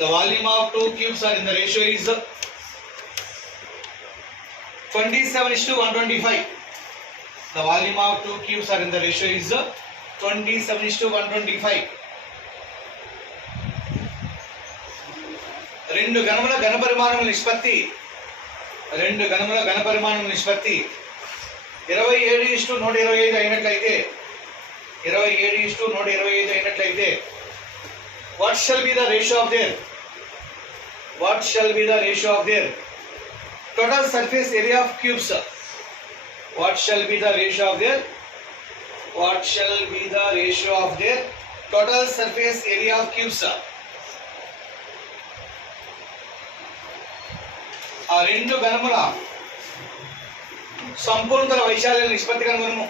The volume of two cubes are in the ratio is 27:125. The volume of two cubes are in the ratio is 27:125. రెండు ఘనముల ఘనపరిమాణముల నిష్పత్తి 27:125 అయినట్లయితే what shall be the ratio of their total surface area of cubes? What shall be the ratio of their total surface area of cubes? ఆ రెండు ఘనముల సంపూర్ణ వైశాల్య నిష్పత్తి కనుగొనము.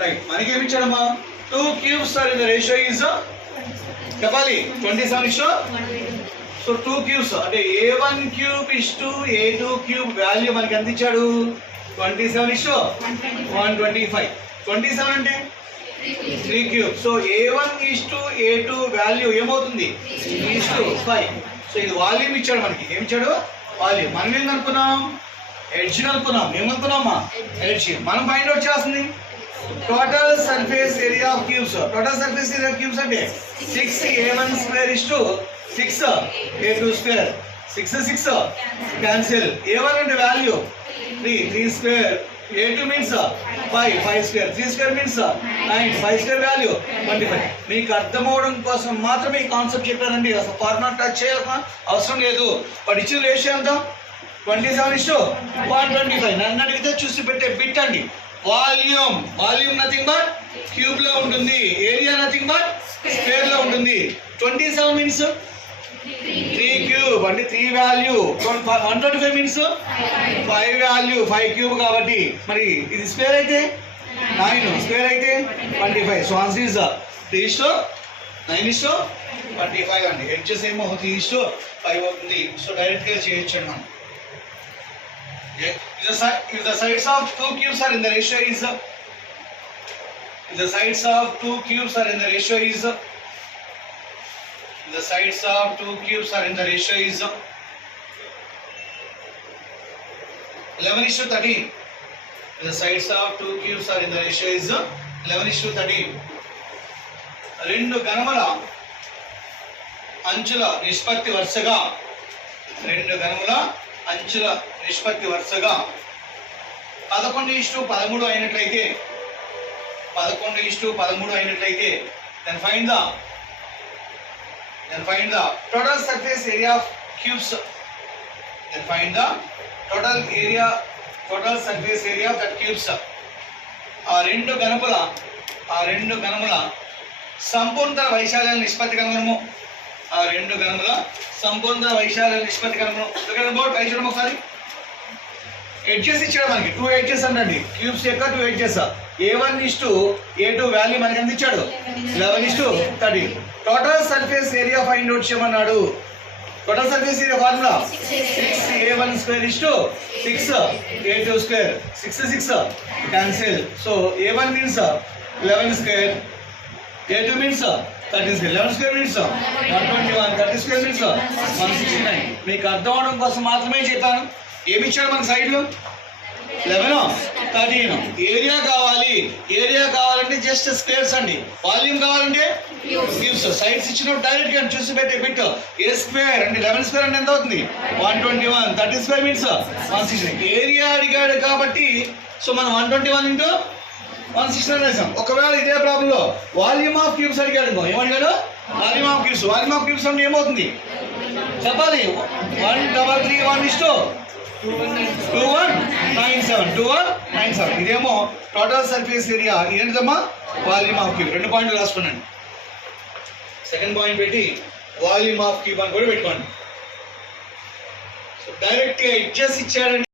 Right, మనకి ఏమి ఇచ్చాడమ్మా? 2 cubes are in the ratio is చెప్పాలి 27:1. So 2 cubes అంటే A1 cube is to A2 cube value మనకి ఎంత ఇచ్చాడు? 27:125. 27 అంటే 3 cube. So A1 is to A2 value ఏమవుతుంది? 3:5. సో ఇది వాల్యూమ్ ఇచ్చాడు మనకి. ఏమి ఇచ్చాడు? వాల్యూమ్. మనం ఏం కనుక్కున్నాం? ఎడ్జ్ కనుక్కున్నాం. ఏమనుకున్నామా? ఎడ్జ్. మనం ఫైండ్ అవుట్ చేస్తుంది total surface area of cubes. అంటే 6A1² is to 6A2². 6 cancel. A1 అంటే value 3² A2 means 5 5² 3² means 9 5² value 25. మీకు అర్థం అవడం కోసం మాత్రమే ఈ కాన్సెప్ట్ చెప్పానండి. అసలు ఫార్ములా టచ్ చేయాల్సిన అవసరం లేదు. బట్ ఇచ్చిన రేషియో ఎంత? 27:125. నన్ను అడిగితే చూసి పెట్టే బిట్ అండి. వాల్యూమ్ నథింగ్ బట్ క్యూబ్ లో ఉంటుంది. ఏరియా నథింగ్ బట్ స్క్వేర్ లో ఉంటుంది. 27 మీన్స్ 3 క్యూబ్ అంటే 3 వాల్యూ. 125 మీన్స్ 5 వాల్యూ 5 క్యూబ్ కాబట్టి మరి ఇది స్క్వేర్ అయితే 9 స్క్వేర్ అయితే 25. సో ఆన్సర్ ఇస్ 3:9:25 అండి. హెచ్ఎస్ ఏమో 3:5 అవుతుంది. సో డైరెక్ట్ గా చేయొచ్చు మనం. If the sides of two cubes are in the ratio is the sides of two cubes are in the ratio is 11:13. The sides of two cubes are in the ratio is 11:13. రెండు ఘనముల అంచుల నిష్పత్తి వరుసగా 11:13 అయినట్లయితే then find the total surface area of cubes. Total surface area of that cubes. ఆ రెండు ఘనముల సంపూర్ణ వైశాల్య నిష్పత్తి కనుగొనము. ఒకసారి edges ఇచ్చాడు మనకి. 2 ఎడ్జెస్ అనండి. క్యూబ్స్ యొక్క 2 edges. A1 is to A2 value మనకి ఎంత ఇచ్చాడు? 11:13. Total surface area find out చేయమన్నాడు. Total surface area formula 6A1² is to 6A2². 6 cancel. So A1 means 11². A2 means 13². 11² means 121. 30² means 169. మీకు అర్థం అవడం కోసం మాత్రమే చెప్పాను. ఏమి ఇచ్చాడు మన సైడ్లో? 11 13. ఏరియా కావాలంటే జస్ట్ స్క్వేర్స్ అండి. వాల్యూమ్ కావాలంటే క్యూబ్స్. సైడ్స్ ఇచ్చినప్పుడు డైరెక్ట్ గా చూసి పెట్టే బిట్. A² అంటే 11² అంటే ఎంత అవుతుంది? 121. 30² మీన్స్ 169. ఏరియా అడిగాడు కాబట్టి సో మనం 121 into 169 వేసాం. ఒకవేళ ఇదే ప్రాబ్లం లో వాల్యూమ్ ఆఫ్ క్యూబ్స్ అడిగాడు. ఏమడిగాడు? వాల్యూమ్ ఆఫ్ క్యూబ్స్ అంటే ఏమవుతుంది చెప్పాలి. 2197. ఇదేమో టోటల్ సర్ఫేస్ ఏరియా. ఏంటమ్మా? Volume of cube. 2 పాయింట్లు రాసుకోండి. సెకండ్ పాయింట్ పెట్టి వాల్యూమ్ ఆఫ్ క్యూబ్ అని కూడా పెట్టుకోండి. సో డైరెక్ట్ గా ఎడ్జెస్ ఇచ్చాడండి.